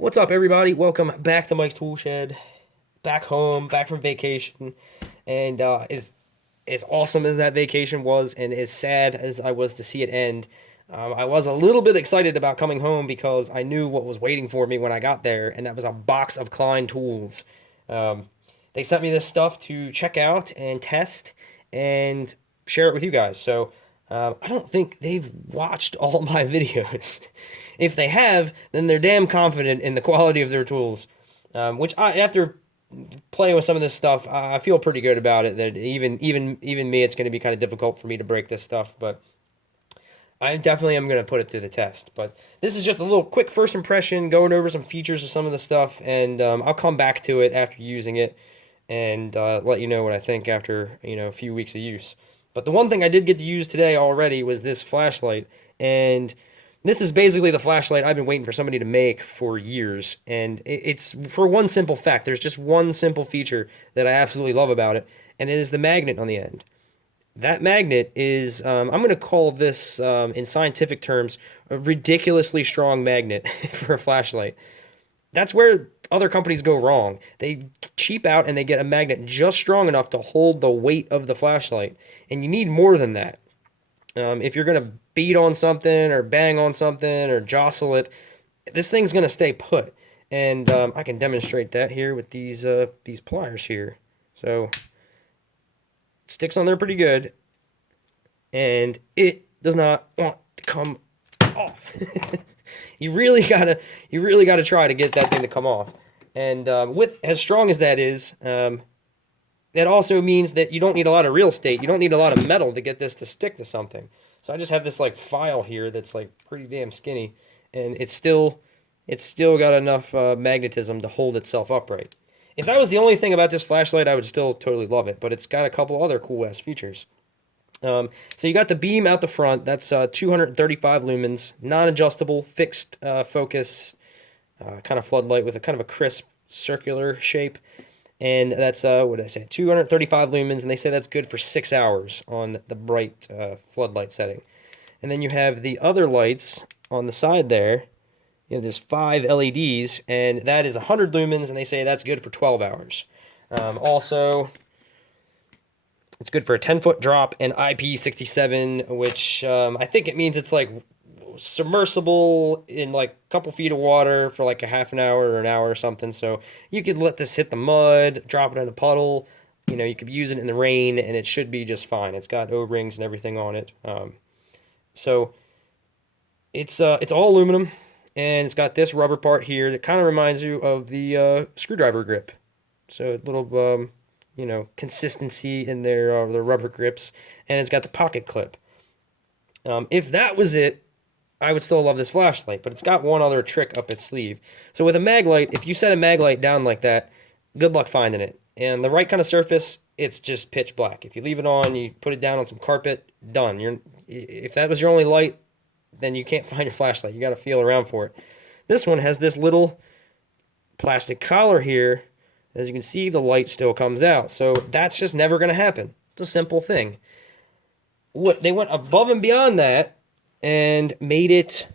What's up, everybody? Welcome back to Mike's Tool Shed. Back home, back from vacation, and as awesome as that vacation was, and as sad as I was to see it end, I was a little bit excited about coming home because I knew what was waiting for me when I got there, and that was a box of Klein Tools. Um, they sent me this stuff to check out and test and share it with you guys. So I don't think they've watched all my videos. If they have, then they're damn confident in the quality of their tools. Which after playing with some of this stuff, I feel pretty good about it. That even me, it's going to be kind of difficult for me to break this stuff, but I definitely am going to put it to the test. But this is just a little quick first impression, going over some features of some of the stuff, and I'll come back to it after using it and let you know what I think after a few weeks of use. But the one thing I did get to use today already was this flashlight, and this is basically the flashlight I've been waiting for somebody to make for years, and it's for one simple fact. There's just one simple feature that I absolutely love about it, and it is the magnet on the end. That magnet is, I'm going to call this, in scientific terms, a ridiculously strong magnet for a flashlight. That's where other companies go wrong. They cheap out and they get a magnet just strong enough to hold the weight of the flashlight, and you need more than that. If you're going to beat on something or bang on something or jostle it, this thing's going to stay put. And I can demonstrate that here with these pliers here. So it sticks on there pretty good, and it does not want to come off. You really gotta try to get that thing to come off. And with as strong as that is, that also means that you don't need a lot of real estate. You don't need a lot of metal to get this to stick to something. So I just have this like file here that's like pretty damn skinny, and it's still got enough magnetism to hold itself upright. If that was the only thing about this flashlight, I would still totally love it, but it's got a couple other cool ass features. So you got the beam out the front. That's 235 lumens, non-adjustable, fixed focus, kind of floodlight with a kind of a crisp circular shape. And that's, what did I say, 235 lumens, and they say that's good for 6 hours on the bright floodlight setting. And then you have the other lights on the side there. There's 5 LEDs, and that is 100 lumens, and they say that's good for 12 hours. Also, it's good for a 10-foot drop and IP67, which I think it means it's like submersible in like a couple feet of water for like a half an hour or an hour or something. So you could let this hit the mud, drop it in a puddle. You could use it in the rain, and it should be just fine. It's got O-rings and everything on it. So it's all aluminum, and it's got this rubber part here that kind of reminds you of the screwdriver grip. So a little consistency in their rubber grips, and it's got the pocket clip. If that was it, I would still love this flashlight, but it's got one other trick up its sleeve. So with a mag light, if you set a mag light down like that, good luck finding it. And the right kind of surface, it's just pitch black. If you leave it on, you put it down on some carpet, done. If that was your only light, then you can't find your flashlight. You got to feel around for it. This one has this little plastic collar here. As you can see, the light still comes out. So that's just never going to happen. It's a simple thing. They went above and beyond that and made it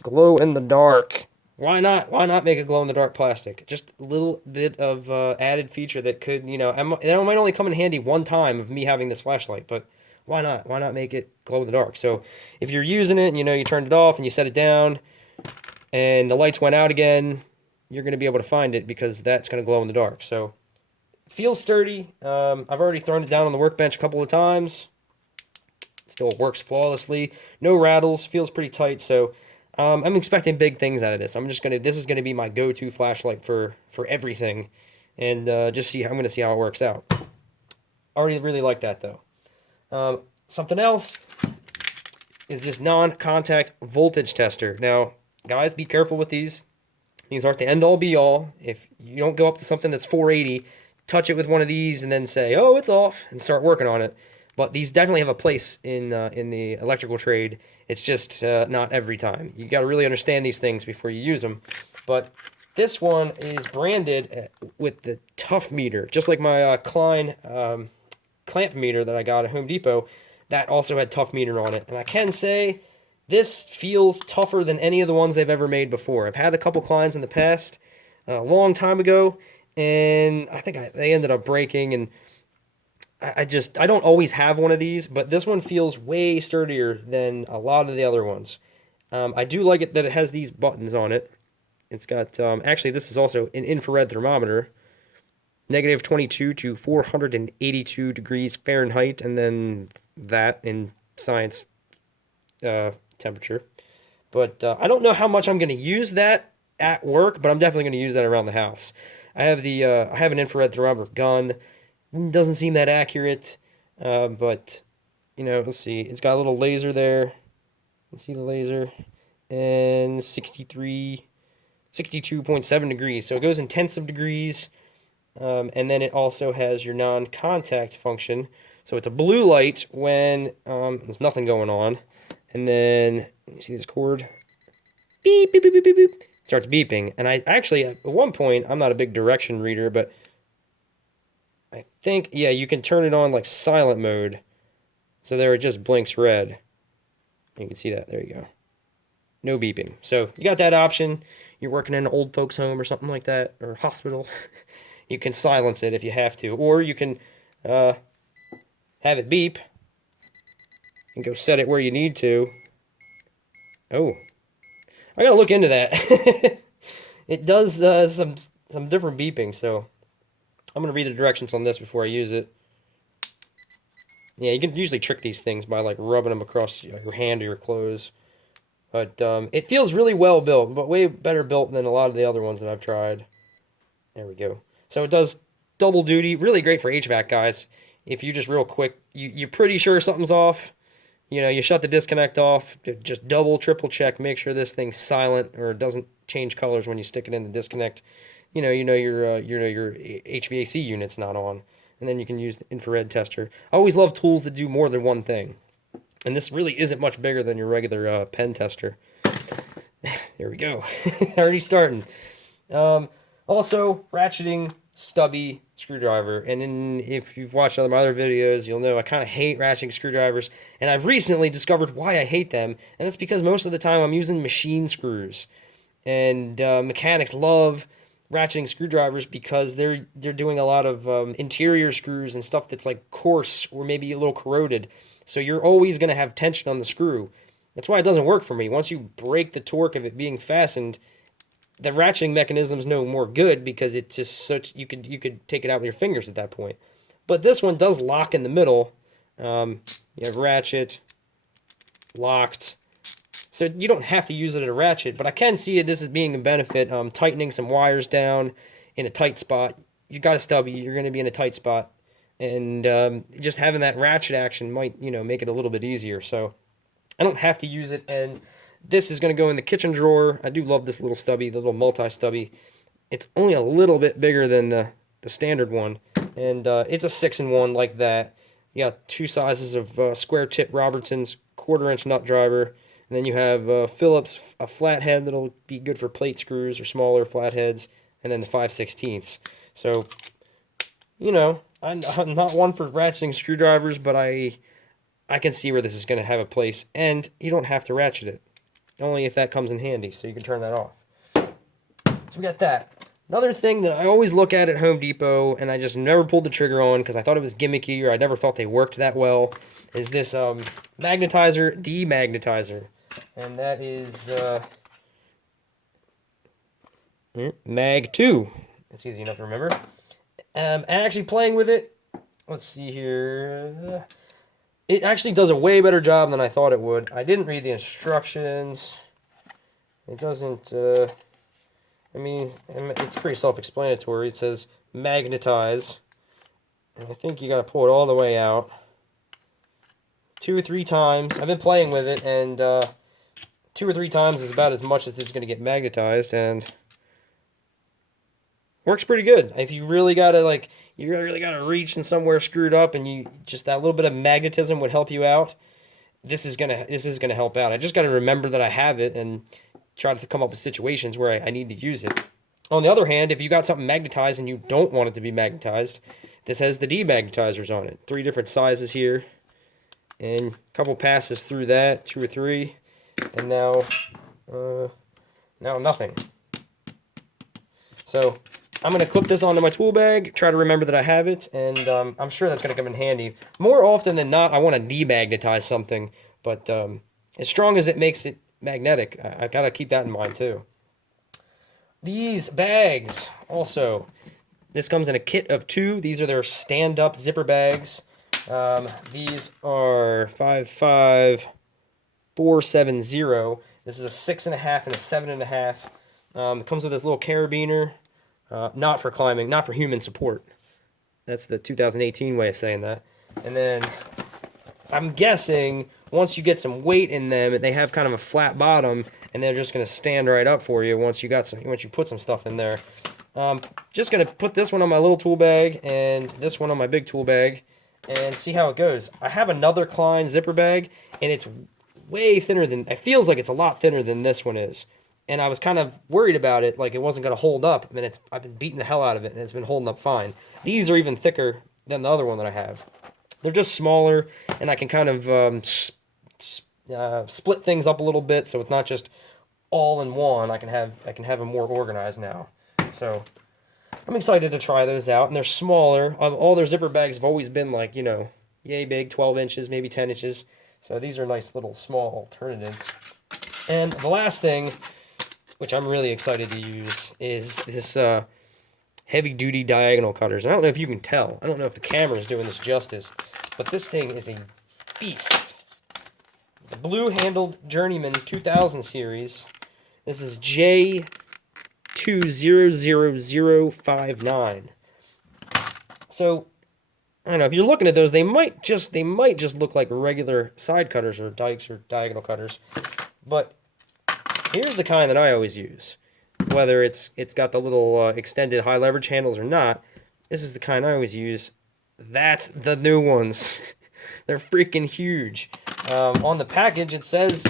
glow in the dark. Why not? Why not make a glow in the dark plastic? Just a little bit of added feature that could, it might only come in handy one time of me having this flashlight, but why not? Why not make it glow in the dark? So if you're using it and you turned it off and you set it down and the lights went out again, you're going to be able to find it because that's going to glow in the dark. So it feels sturdy. I've already thrown it down on the workbench a couple of times. Still works flawlessly. No rattles. Feels pretty tight. So I'm expecting big things out of this. This is gonna be my go-to flashlight for everything, and I'm gonna see how it works out. Already really like that though. Something else is this non-contact voltage tester. Now, guys, be careful with these. These aren't the end-all be-all. If you don't go up to something that's 480, touch it with one of these and then say, "Oh, it's off," and start working on it. But these definitely have a place in the electrical trade. It's just not every time. You got to really understand these things before you use them. But this one is branded with the tough meter, just like my Klein clamp meter that I got at Home Depot. That also had tough meter on it. And I can say This feels tougher than any of the ones they've ever made before. I've had a couple Kleins in the past, a long time ago, and I think they ended up breaking, and I don't always have one of these, but this one feels way sturdier than a lot of the other ones. I do like it that it has these buttons on it. It's got, actually, this is also an infrared thermometer, negative 22 to 482 degrees Fahrenheit, and then that in science temperature. But I don't know how much I'm going to use that at work, but I'm definitely going to use that around the house. I have an infrared thermometer gun. Doesn't seem that accurate, but let's see. It's got a little laser there. Let's see the laser, and 62.7 degrees. So it goes in tenths of degrees, and then it also has your non-contact function. So it's a blue light when there's nothing going on, and then you see this cord, beep beep beep beep beep, beep. Starts beeping. And I actually at one point, I'm not a big direction reader, but I think, yeah, you can turn it on like silent mode. So there it just blinks red. You can see that. There you go. No beeping. So you got that option. You're working in an old folks home or something like that, or hospital. You can silence it if you have to. Or you can have it beep and go set it where you need to. Oh, I gotta look into that. It does some different beeping, so I'm going to read the directions on this before I use it. Yeah, you can usually trick these things by like rubbing them across your hand or your clothes. But it feels really well built, but way better built than a lot of the other ones that I've tried. There we go. So it does double duty. Really great for HVAC guys. If you just real quick, you're pretty sure something's off. You shut the disconnect off. Just double, triple check. Make sure this thing's silent or doesn't change colors when you stick it in the disconnect. Your HVAC unit's not on, and then you can use the infrared tester. I always love tools that do more than one thing, and this really isn't much bigger than your regular pen tester. There we go. Already starting. Also, Ratcheting Stubby screwdriver, and if you've watched some of my other videos, you'll know I kind of hate ratcheting screwdrivers, and I've recently discovered why I hate them, and it's because most of the time I'm using machine screws, and mechanics love ratcheting screwdrivers because they're doing a lot of interior screws and stuff that's like coarse or maybe a little corroded. So you're always going to have tension on the screw. That's why it doesn't work for me. Once you break the torque of it being fastened, the ratcheting mechanism's no more good because it's just such you could take it out with your fingers at that point. But this one does lock in the middle. You have ratchet, locked. So you don't have to use it as a ratchet, but I can see this as being a benefit. Tightening some wires down in a tight spot. You got a stubby, you're going to be in a tight spot, and just having that ratchet action might make it a little bit easier. So I don't have to use it, and this is going to go in the kitchen drawer. I do love this little stubby, the little multi-stubby. It's only a little bit bigger than the standard one, and it's a 6-in-1 like that. You got two sizes of square tip Robertson's 1/4-inch nut driver. And then you have Phillips, a flathead that'll be good for plate screws or smaller flatheads, and then the 5/16. So, I'm not one for ratcheting screwdrivers, but I can see where this is going to have a place, and you don't have to ratchet it, only if that comes in handy, so you can turn that off. So we got that. Another thing that I always look at Home Depot, and I just never pulled the trigger on because I thought it was gimmicky or I never thought they worked that well, is this Magnetizer Demagnetizer. And that is MAG2. It's easy enough to remember. And actually playing with it, let's see here. It actually does a way better job than I thought it would. I didn't read the instructions. It doesn't, it's pretty self-explanatory. It says magnetize. And I think you got to pull it all the way out. 2 or 3 times. I've been playing with it, and 2 or 3 times is about as much as it's going to get magnetized, and works pretty good. If you really gotta reach and somewhere screwed up, and you just that little bit of magnetism would help you out. This is gonna help out. I just got to remember that I have it and try to come up with situations where I need to use it. On the other hand, if you got something magnetized and you don't want it to be magnetized, this has the demagnetizers on it. 3 different sizes here, and a couple passes through that, 2 or 3. and now nothing. So I'm going to clip this onto my tool bag, try to remember that I have it, and I'm sure that's going to come in handy. More often than not, I want to demagnetize something, but as strong as it makes it magnetic, I got to keep that in mind too. These bags also, this comes in a kit of 2. These are their stand-up zipper bags. These are 55470. This is a 6.5 and a 7.5. It comes with this little carabiner. Not for climbing, not for human support. That's the 2018 way of saying that. And then I'm guessing once you get some weight in them, they have kind of a flat bottom, and they're just going to stand right up for you once you put some stuff in there. Just going to put this one on my little tool bag and this one on my big tool bag and see how it goes. I have another Klein zipper bag, and it's way thinner than, it feels like it's a lot thinner than this one is. And I was kind of worried about it, like it wasn't going to hold up. And I've been beating the hell out of it, and it's been holding up fine. These are even thicker than the other one that I have. They're just smaller, and I can kind of split things up a little bit, so it's not just all in one. I can have them more organized now. So I'm excited to try those out, and they're smaller. All their zipper bags have always been like, you know, yay big, 12 inches, maybe 10 inches. So these are nice little small alternatives. And the last thing, which I'm really excited to use, is this heavy-duty diagonal cutters. And I don't know if you can tell. I don't know if the camera is doing this justice, but this thing is a beast. The blue-handled Journeyman 2000 series. This is J200059. So I don't know if you're looking at those, they might just look like regular side cutters or dikes or diagonal cutters, but here's the kind that I always use. Whether it's got the little extended high leverage handles or not, this is the kind I always use. That's the new ones. They're freaking huge. On the package it says,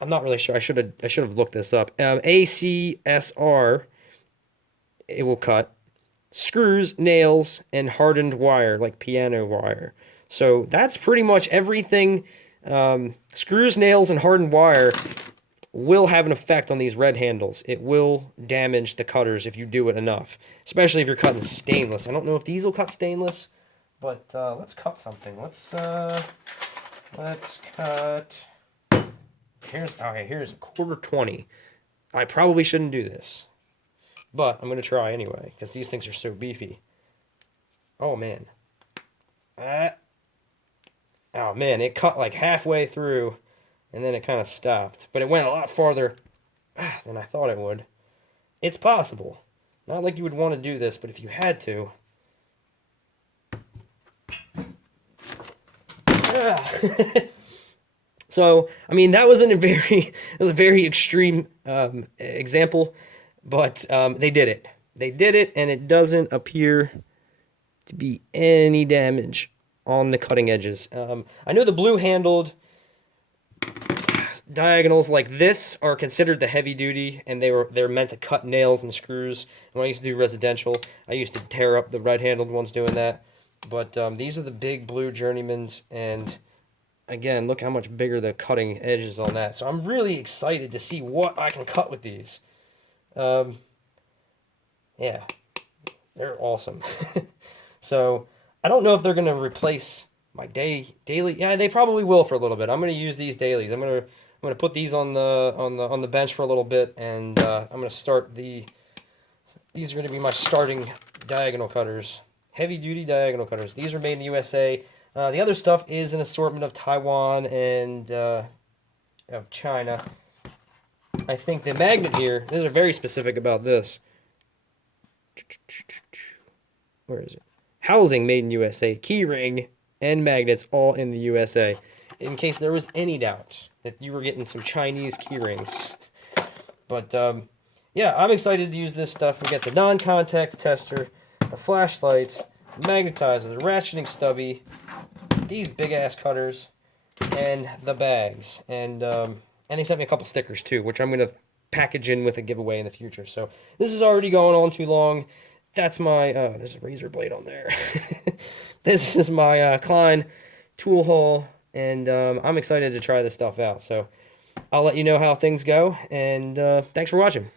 I'm not really sure. I should have looked this up. ACSR. It will cut screws, nails, and hardened wire, like piano wire. So that's pretty much everything. Screws, nails, and hardened wire will have an effect on these red handles. It will damage the cutters if you do it enough, especially if you're cutting stainless. I don't know if these will cut stainless, but let's cut something. Let's cut. Here's a 1/4-20. I probably shouldn't do this, but I'm gonna try anyway because these things are so beefy. Oh man. Oh man, it cut like halfway through. And then it kind of stopped. But it went a lot farther than I thought it would. It's possible. Not like you would want to do this, but if you had to. So, I mean, that was a very extreme example. But they did it. They did it, and it doesn't appear to be any damage on the cutting edges. I know the blue-handled diagonals like this are considered the heavy duty, and they're meant to cut nails and screws. When I used to do residential, I used to tear up the red-handled ones doing that. But these are the big blue Journeymans, and again, look how much bigger the cutting edge is on that. So I'm really excited to see what I can cut with these. Yeah, they're awesome. So I don't know if they're gonna replace my daily. Yeah, they probably will for a little bit. I'm gonna use these dailies. I'm gonna put these on the bench for a little bit, and I'm gonna start these are gonna be my starting diagonal cutters, heavy duty diagonal cutters. These are made in the USA. The other stuff is an assortment of Taiwan and of China. I think the magnet here. These are very specific about this. Where is it? Housing made in USA. Keyring and magnets all in the USA. In case there was any doubt that you were getting some Chinese keyrings. But yeah, I'm excited to use this stuff. We get the non-contact tester, the flashlight, the magnetizer, the ratcheting stubby, these big-ass cutters, and the bags. And they sent me a couple stickers too, which I'm going to package in with a giveaway in the future. So this is already going on too long. That's my, there's a razor blade on there. This is my Klein tool haul, and I'm excited to try this stuff out. So I'll let you know how things go, and thanks for watching.